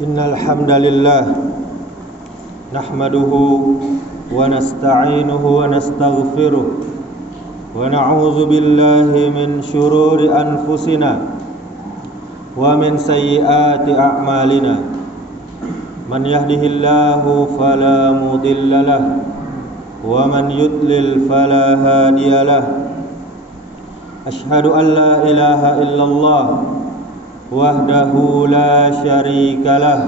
Innal hamdalillah nahmaduhu wa nasta'inuhu wa nastaghfiruh wa na'udzu billahi min shururi anfusina wa min sayyiati a'malina. Man yahdihillahu fala mudilla lahu wa man yudlil fala hadiya lahu. Ashhadu an la ilaha illallah wahdahu la syarika lah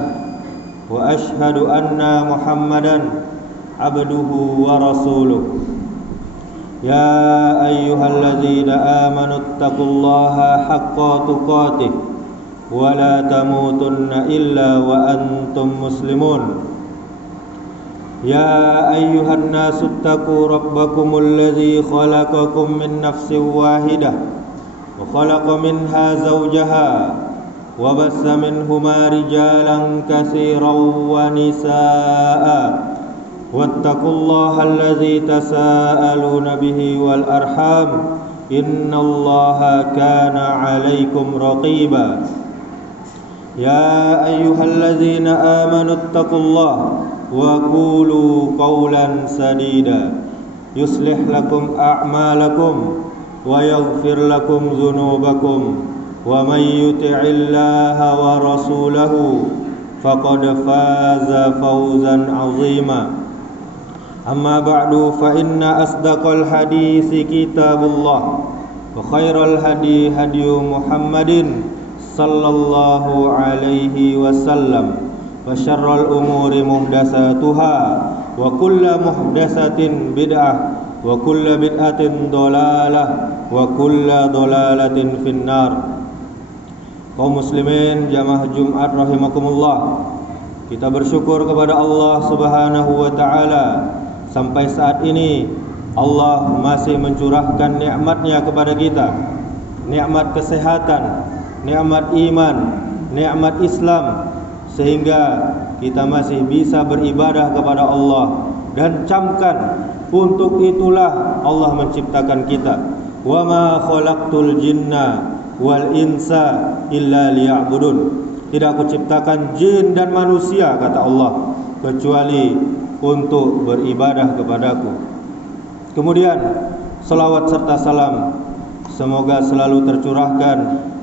wa ashhadu anna Muhammadan abduhu wa rasuluh. Ya ayyuhalladzina amanu taqullaha haqqa tuqatih wa la tamutunna illa wa antum muslimun. Ya ayyuhan nasu taqu rabbakumul ladzi khalaqakum min nafsin wahidah wa khalaqa minha zawjaha wa bassa minhuma rijalan katsiran wa nisaa wattaqullaha alladzi tasaaluna bihi wal arham innallaha kana 'alaikum raqiba. Ya ayyuhalladzina amanu taqullaha wa qulu qawlan sadida yuslih lakum a'malakum wa yaghfir lakum dhunubakum wa may yuti'illaha wa rasulahu faqad faza fawzan 'azima. Amma ba'du, fa inna asdaqal hadisi kitabullah wa khairal hadi hadiyu Muhammadin sallallahu alaihi wasallam wa syarrul umuri muhdatsatuha wa kullu muhdatsatin bid'ah wa kullu bid'atin dhalalah wa kullu dhalalatin finnar. Kaum muslimin jamaah Jumat rahimakumullah, kita bersyukur kepada Allah Subhanahu wa taala sampai saat ini Allah masih mencurahkan nikmat-Nya kepada kita, nikmat kesehatan, nikmat iman, nikmat Islam, sehingga kita masih bisa beribadah kepada Allah. Dan camkan, untuk itulah Allah menciptakan kita. Wa ma khalaqtul jinna wal insa illa liya'budun. Tidak aku ciptakan jin dan manusia, kata Allah, kecuali untuk beribadah kepadaku. Kemudian salawat serta salam semoga selalu tercurahkan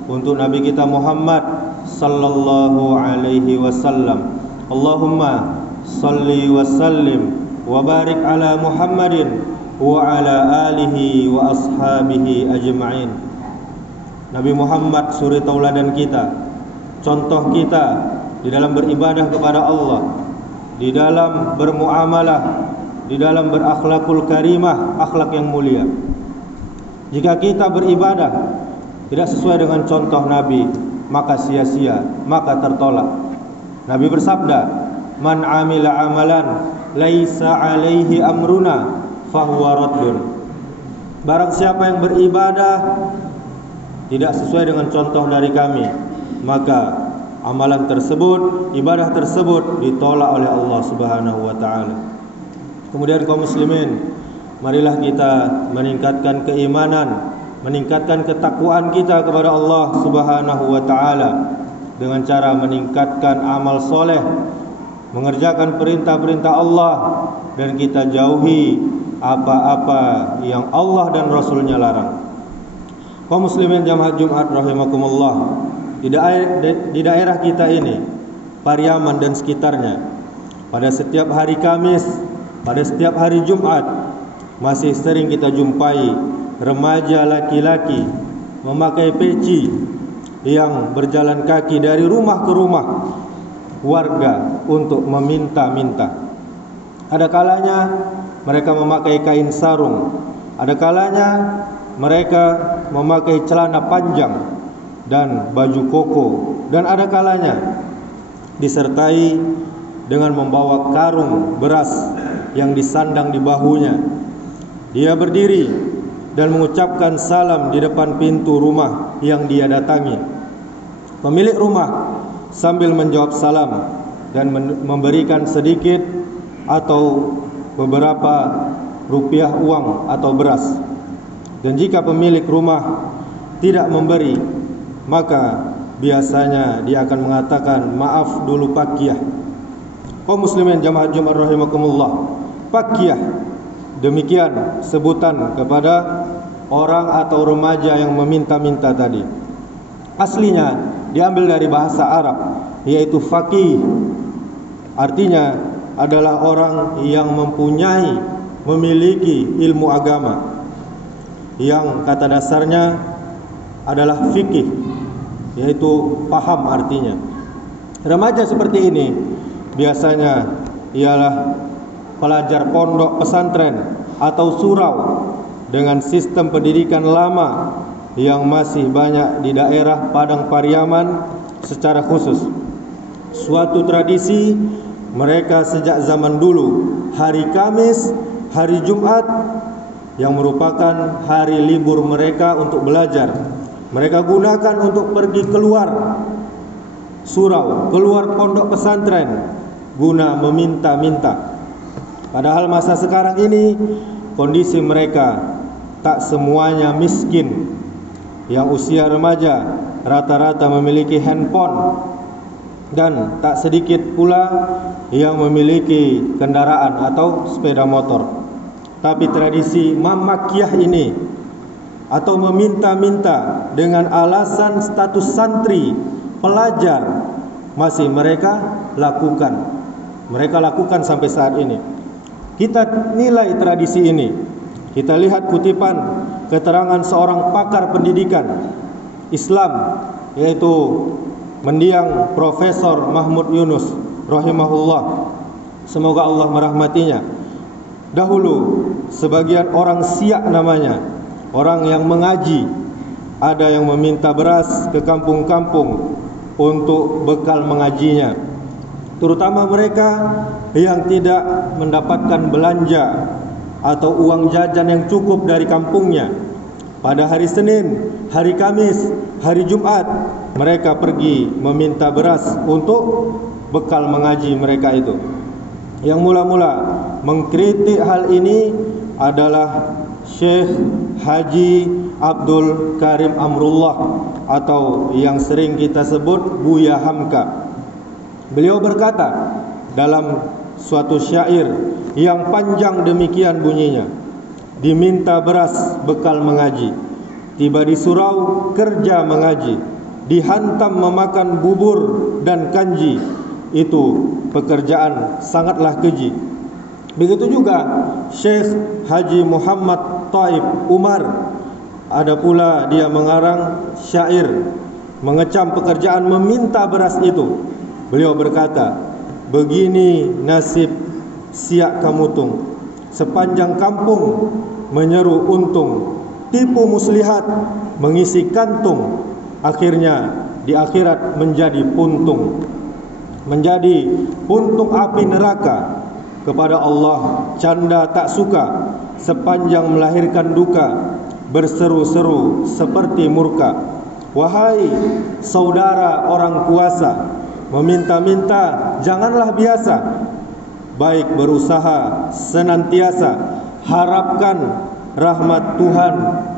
untuk Nabi kita Muhammad sallallahu alaihi wasallam. Allahumma salli wa sallim wa barik ala Muhammadin wa ala alihi wa ashabihi ajma'in. Nabi Muhammad suri tauladan kita, contoh kita di dalam beribadah kepada Allah, di dalam bermuamalah, di dalam berakhlakul karimah, akhlak yang mulia. Jika kita beribadah tidak sesuai dengan contoh Nabi, maka sia-sia, maka tertolak. Nabi bersabda, "Man 'amila amalan laisa 'alaihi amruna fahuwa raddun." Barang siapa yang beribadah tidak sesuai dengan contoh dari kami, maka amalan tersebut, ibadah tersebut ditolak oleh Allah Subhanahu wa taala. Kemudian kaum muslimin, marilah kita meningkatkan keimanan, meningkatkan ketakwaan kita kepada Allah Subhanahu wa taala dengan cara meningkatkan amal soleh, mengerjakan perintah-perintah Allah, dan kita jauhi apa-apa yang Allah dan Rasulnya larang. Kaum muslimin jamaah Jumat rahimakumullah, di daerah kita ini, Pariaman dan sekitarnya, pada setiap hari Kamis, pada setiap hari Jumat, masih sering kita jumpai remaja laki-laki memakai peci yang berjalan kaki dari rumah ke rumah warga untuk meminta-minta. Ada kalanya mereka memakai kain sarung, ada kalanya mereka memakai celana panjang dan baju koko, dan ada kalanya disertai dengan membawa karung beras yang disandang di bahunya. Dia berdiri dan mengucapkan salam di depan pintu rumah yang dia datangi. Pemilik rumah sambil menjawab salam dan memberikan sedikit atau beberapa rupiah uang atau beras. Dan jika pemilik rumah tidak memberi, maka biasanya dia akan mengatakan maaf dulu pakiyah. Kaum muslimin jamaah Jumat rahimakumullah, pakiyah demikian sebutan kepada orang atau remaja yang meminta-minta tadi. Aslinya diambil dari bahasa Arab, yaitu faqih. Artinya adalah orang yang memiliki ilmu agama, yang kata dasarnya adalah fikih, yaitu paham artinya. Remaja seperti ini biasanya ialah pelajar pondok pesantren atau surau dengan sistem pendidikan lama yang masih banyak di daerah Padang Pariaman secara khusus. Suatu tradisi mereka sejak zaman dulu, hari Kamis, hari Jumat yang merupakan hari libur mereka untuk belajar, mereka gunakan untuk pergi keluar surau, keluar pondok pesantren guna meminta-minta. Padahal masa sekarang ini kondisi mereka tak semuanya miskin. Yang usia remaja rata-rata memiliki handphone, dan tak sedikit pula yang memiliki kendaraan atau sepeda motor. Tapi tradisi mamakiyah ini atau meminta-minta dengan alasan status santri, pelajar, masih mereka lakukan. Mereka lakukan sampai saat ini. Kita nilai tradisi ini. Kita lihat kutipan keterangan seorang pakar pendidikan Islam, yaitu mendiang Profesor Mahmud Yunus rahimahullah, semoga Allah merahmatinya. Dahulu sebagian orang Siak namanya, orang yang mengaji, ada yang meminta beras ke kampung-kampung untuk bekal mengajinya, terutama mereka yang tidak mendapatkan belanja atau uang jajan yang cukup dari kampungnya. Pada hari Senin, hari Kamis, hari Jumat, mereka pergi meminta beras untuk bekal mengaji mereka itu. Yang mula-mula mengkritik hal ini adalah Syekh Haji Abdul Karim Amrullah, atau yang sering kita sebut Buya Hamka. Beliau berkata dalam suatu syair yang panjang demikian bunyinya, diminta beras bekal mengaji, tiba di surau kerja mengaji, dihantam memakan bubur dan kanji, itu pekerjaan sangatlah keji. Begitu juga Syekh Haji Muhammad Taib Umar, ada pula dia mengarang syair mengecam pekerjaan meminta beras itu. Beliau berkata, begini nasib Siak Kamutung, sepanjang kampung menyeru untung, tipu muslihat mengisi kantung, akhirnya di akhirat menjadi puntung api neraka. Kepada Allah canda tak suka, sepanjang melahirkan duka, berseru-seru seperti murka. Wahai saudara orang kuasa, meminta-minta janganlah biasa, baik berusaha senantiasa, harapkan rahmat Tuhan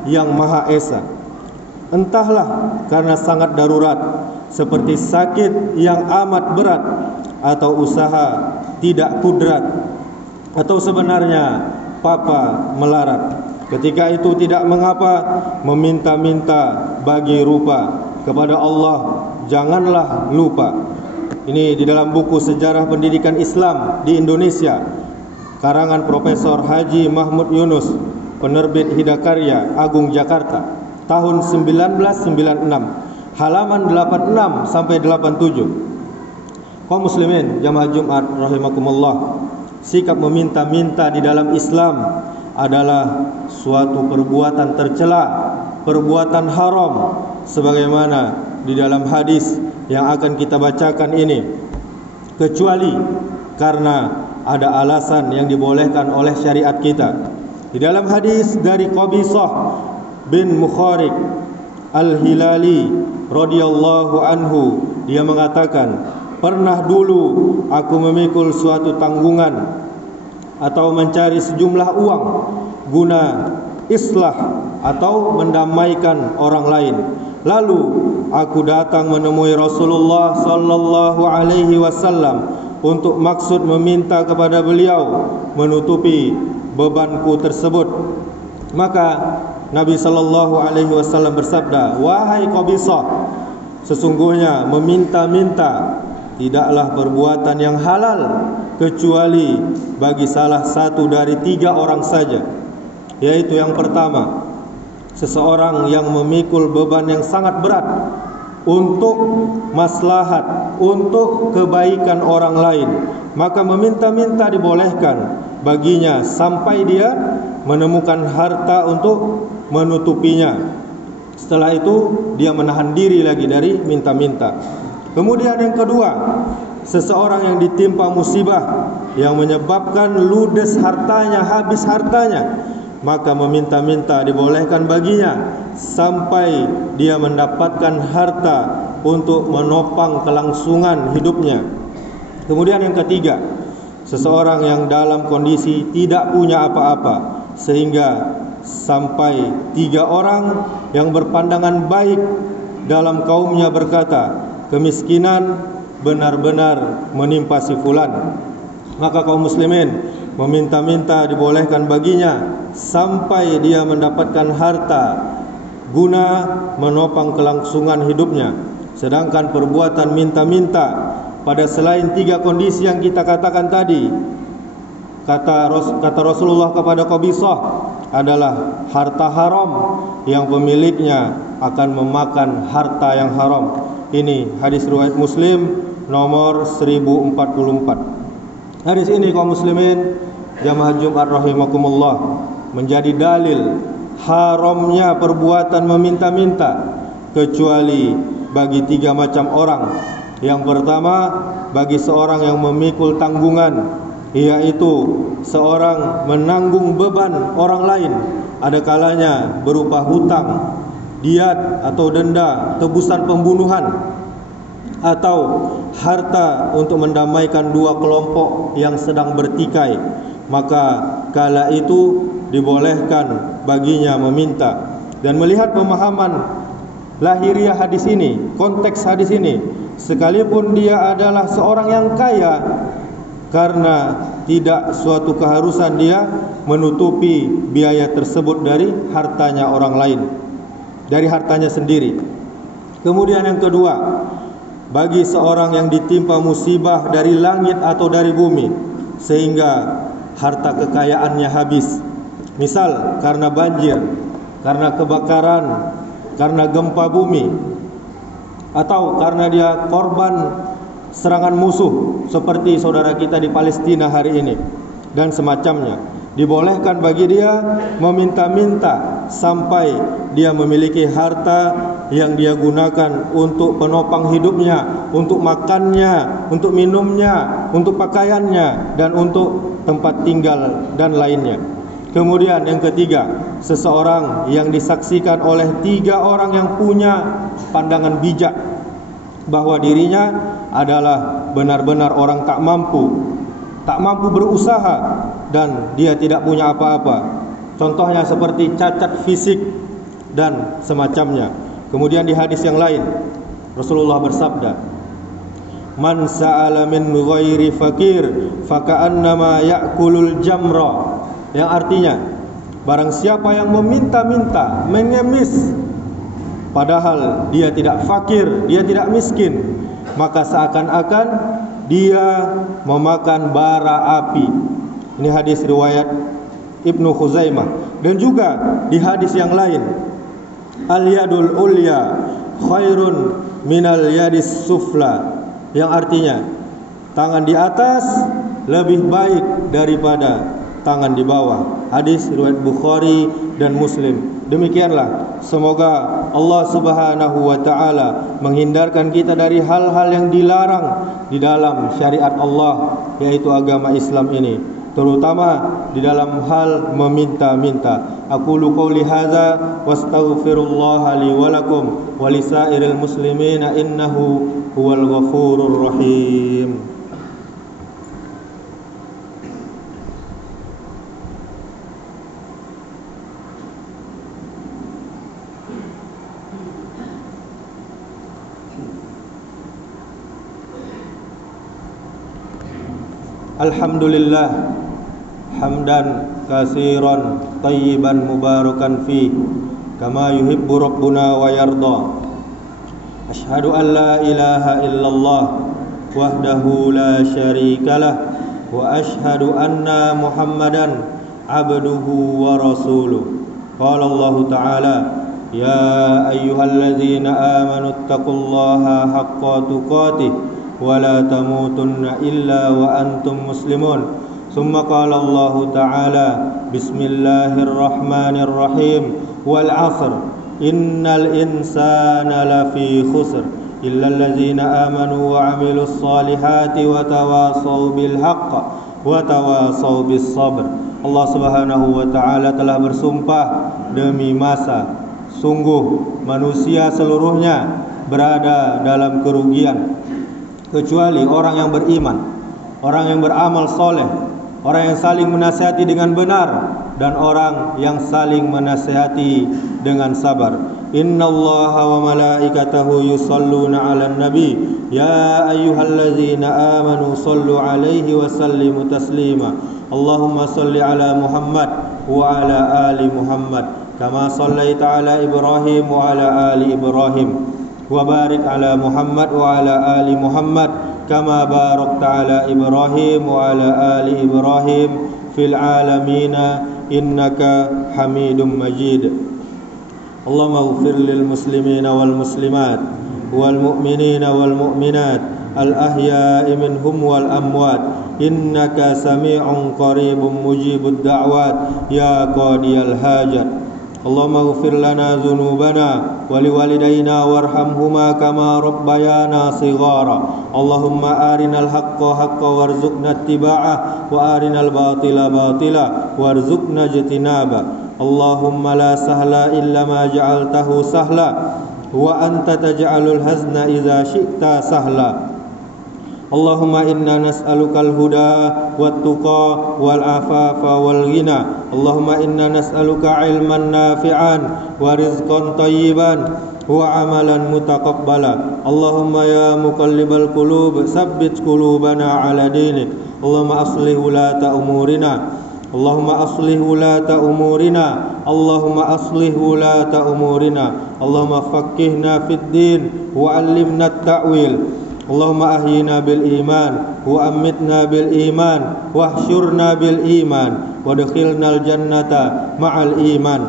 yang Maha Esa. Entahlah karena sangat darurat, seperti sakit yang amat berat, atau usaha tidak kudrat, atau sebenarnya papa melarat. Ketika itu tidak mengapa meminta-minta bagi rupa, kepada Allah janganlah lupa. Ini di dalam buku Sejarah Pendidikan Islam di Indonesia, karangan Profesor Haji Mahmud Yunus, penerbit Hidakarya Agung Jakarta, tahun 1996, halaman 86 sampai 87. Kaum muslimin jamaah Jumat rahimakumullah, sikap meminta-minta di dalam Islam adalah suatu perbuatan tercela, perbuatan haram, sebagaimana di dalam hadis yang akan kita bacakan ini, kecuali karena ada alasan yang dibolehkan oleh syariat kita. Di dalam hadis dari Qabisah bin Mukharik Al-Hilali radhiyallahu anhu, dia mengatakan, pernah dulu aku memikul suatu tanggungan atau mencari sejumlah uang guna islah atau mendamaikan orang lain. Lalu aku datang menemui Rasulullah sallallahu alaihi wasallam untuk maksud meminta kepada beliau menutupi bebanku tersebut. Maka Nabi sallallahu alaihi wasallam bersabda, "Wahai Qabisah, sesungguhnya meminta-minta tidaklah perbuatan yang halal kecuali bagi salah satu dari 3 orang saja." Yaitu yang pertama, seseorang yang memikul beban yang sangat berat untuk maslahat, untuk kebaikan orang lain, maka meminta-minta dibolehkan baginya sampai dia menemukan harta untuk menutupinya. Setelah itu dia menahan diri lagi dari minta-minta. Kemudian yang kedua, seseorang yang ditimpa musibah yang menyebabkan ludes hartanya, habis hartanya, maka meminta-minta dibolehkan baginya sampai dia mendapatkan harta untuk menopang kelangsungan hidupnya. Kemudian yang ketiga, seseorang yang dalam kondisi tidak punya apa-apa sehingga sampai 3 orang yang berpandangan baik dalam kaumnya berkata, kemiskinan benar-benar menimpa si fulan. Maka kaum muslimin meminta-minta dibolehkan baginya sampai dia mendapatkan harta guna menopang kelangsungan hidupnya. Sedangkan perbuatan minta-minta pada selain 3 kondisi yang kita katakan tadi, kata Rasulullah kepada Qabisah, adalah harta haram yang pemiliknya akan memakan harta yang haram. Ini hadis riwayat Muslim nomor 1044. Hadis ini kaum muslimin jamaah Jumat rahimakumullah menjadi dalil haramnya perbuatan meminta-minta kecuali bagi 3 macam orang. Yang pertama, bagi seorang yang memikul tanggungan, yaitu seorang menanggung beban orang lain, ada kalanya berupa hutang, diat atau denda, tebusan pembunuhan, atau harta untuk mendamaikan 2 kelompok yang sedang bertikai. Maka kala itu dibolehkan baginya meminta. Dan melihat pemahaman lahiriah hadis ini, konteks hadis ini, sekalipun dia adalah seorang yang kaya, karena tidak suatu keharusan dia menutupi biaya tersebut dari hartanya orang lain, dari hartanya sendiri. Kemudian yang kedua, bagi seorang yang ditimpa musibah dari langit atau dari bumi sehingga harta kekayaannya habis, misal karena banjir, karena kebakaran, karena gempa bumi, atau karena dia korban serangan musuh seperti saudara kita di Palestina hari ini dan semacamnya, dibolehkan bagi dia meminta-minta sampai dia memiliki harta yang dia gunakan untuk penopang hidupnya, untuk makannya, untuk minumnya, untuk pakaiannya, dan untuk tempat tinggal dan lainnya. Kemudian yang ketiga, seseorang yang disaksikan oleh 3 orang yang punya pandangan bijak bahwa dirinya adalah benar-benar orang tak mampu berusaha dan dia tidak punya apa-apa. Contohnya seperti cacat fisik dan semacamnya. Kemudian di hadis yang lain Rasulullah bersabda, "Man sa'ala min ghairi fakir faka'annama ya'kulul jamra." Yang artinya, barang siapa yang meminta-minta, mengemis, padahal dia tidak fakir, dia tidak miskin, maka seakan-akan dia memakan bara api. Ini hadis riwayat Ibnu Khuzaimah. Dan juga di hadis yang lain, al-yadul ulya khairun minal yadis sufla, yang artinya tangan di atas lebih baik daripada tangan di bawah. Hadis riwayat Bukhari dan Muslim. Demikianlah, semoga Allah Subhanahu wa taala menghindarkan kita dari hal-hal yang dilarang di dalam syariat Allah, yaitu agama Islam ini, terutama di dalam hal meminta-minta. Aqulu qouli hadza wastaghfirullah li wa lakum wa lisairil muslimina innahu huwal ghafurur rahim. Alhamdulillah hamdan katsiran tayyiban mubarakan fi kama yuhibbu rabbuna wa yarda. Asyhadu an la ilaha illallah wahdahu la syarikalah wa asyhadu anna Muhammadan abduhu wa rasuluh. Qala Allah Ta'ala, ya ayyuhalladzina amanu taqullaha haqqa tuqatih wa la tamutunna illa wa antum muslimun. Summa qala Allah Ta'ala, bismillahirrahmanirrahim, wal 'asr innal insana lafi khusr illa alladzina amanu wa 'amilus solihati wa tawasaw bil haqq wa tawasaw bis sabr. Allah Subhanahu wa Ta'ala telah bersumpah demi masa, sungguh manusia seluruhnya berada dalam kerugian kecuali orang yang beriman, orang yang beramal soleh, orang yang saling menasihati dengan benar, dan orang yang saling menasihati dengan sabar. Innallaha wa malaikatahu yusalluna 'alan nabi ya ayyuhalladzina amanu sallu 'alaihi wa sallimu taslima. Allahumma salli 'ala Muhammad wa 'ala ali Muhammad kama sallaita 'ala Ibrahim wa 'ala ali Ibrahim wa barik 'ala Muhammad wa 'ala ali Muhammad kama barakta 'ala Ibrahim wa 'ala ali Ibrahim fil 'alamin innaka Hamidum Majid. Allahumma ighfir lil muslimina wal muslimat wal mu'minina wal mu'minat al ahya'i minhum wal amwat innaka sami'un qaribun mujibud da'wat ya qadiyal hajat. Allahumma ighfir lana dhunubana wa liwalidayna warhamhuma kama rabbayana shighara. Allahumma arinal haqqa haqqan warzuqna ittiba'ah wa arinal batila batila warzuqna ijtinaba. Allahumma la sahla illa ma ja'altahu sahla wa anta taj'alul hazna idza syi'ta sahla. Allahumma inna nas'alukal huda wat tuqa wal afafa wal ghina. Allahumma inna nas'aluka ilman nafi'an wa rizqan tayyiban wa amalan mutaqabbala. Allahumma ya muqallibal qulub tsabbit qulubana ala dinik. Allahumma aslih wulata umurina. Allahumma aslih wulata umurina. Allahumma aslih wulata umurina. Allahumma faqqihna fid din wa 'allimna at-ta'wil. Allahumma ahyina bil iman wa amitna bil iman wa ahsyurna bil iman wa adkhilnal jannata ma'al iman.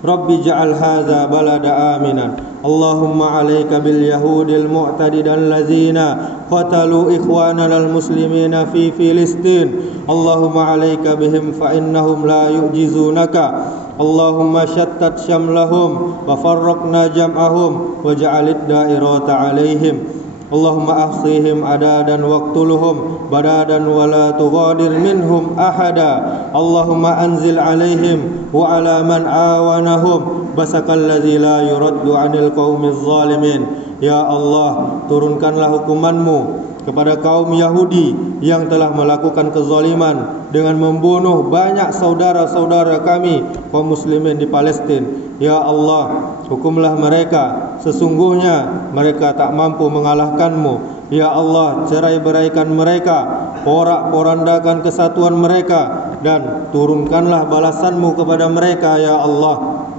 Rabbi ja'al hadza balada aminan. Allahumma 'alaika bil yahudil mu'tadidal ladzina qatalu ikhwananal muslimina fi Filistin. Allahumma 'alaika bihim fa innahum la yu'jizunaka. Allahumma syattat syamlahum wa farraqna jam'ahum wa ja'alid da'irata 'alaihim. Allahumma ahsihim adadan waqtuluhum badadan wa la tughadir minhum ahada. Allahumma anzil alaihim wa ala man awanahum basakal ladzi la yuraddu 'anil qaumiz zalimin. Ya Allah, turunkanlah hukuman-Mu kepada kaum Yahudi yang telah melakukan kezaliman dengan membunuh banyak saudara-saudara kami kaum muslimin di Palestina. Ya Allah, hukumlah mereka, sesungguhnya mereka tak mampu mengalahkan-Mu. Ya Allah, cerai-beraikan mereka, porak-porandakan kesatuan mereka, dan turunkanlah balasan-Mu kepada mereka. Ya Allah,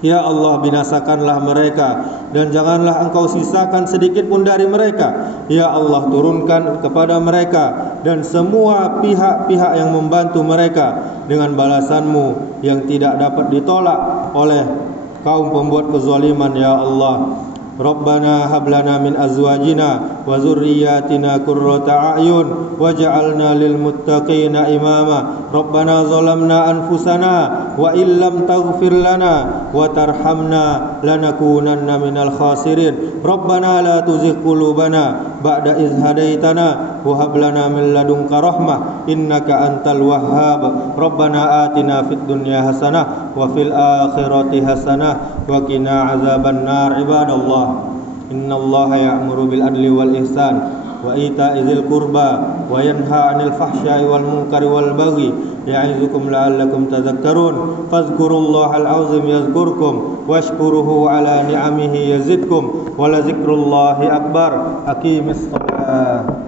ya Allah, binasakanlah mereka dan janganlah Engkau sisakan sedikit pun dari mereka. Ya Allah, turunkan kepada mereka dan semua pihak-pihak yang membantu mereka dengan balasan-Mu yang tidak dapat ditolak oleh kaum pembuat kezaliman. Ya Allah, Rabbana hablana min azwajina wa zurriyyatina qurrata a'yun waj'alna lil muttaqina imama. Rabbana zalamna anfusana wa illam taghfir lana wa tarhamna lanakunanna minal khasirin. Rabbana la tuzigh qulubana ba'da idh hadaitana wa hab lana min ladunka rahmah innaka antal wahhab. Rabbana atina fid dunya hasanah wa fil akhirati hasanah wa qina azaban nar. Ibadallah, innallaha ya'muru bil adli wal ihsan wa ita'i dzil qurba wa yanha 'anil fahsya'i wal munkari wal baghi ya'izukum la'allakum tadhakkarun. Fadhkurullahal 'azim yadhkurkum washkuruhu 'ala ni'amihi yazidkum wa la dzikrullahi akbar. Aqimis shalah.